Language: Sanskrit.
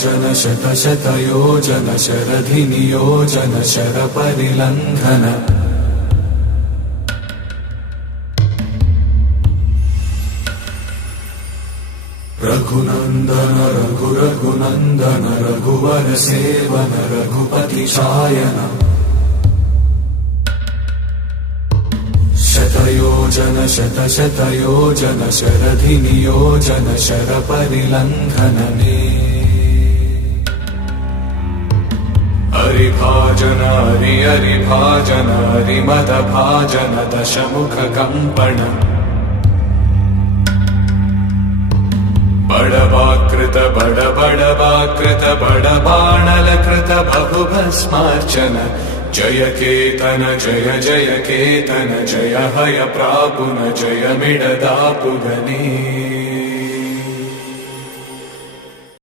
शतयोजन शतशतयोजन शरधिनियोजन शरपरिलङ्घन रघुनन्दन रघुरघुनन्दन रघुवर सेवन रघुपति शायन शतयोजन शतशतयोजन शरधिनियोजन शरपरिलङ्घनने हरिभाजन हरिभाजन हरिमदभाजन दशमुखकम्पण बड़वाकृत बड़वाकृत बड़बाणलकृत बहुभस्मार्चन जय केतन जय जय केतन जय हय प्रापुन जय मिडदापुगने।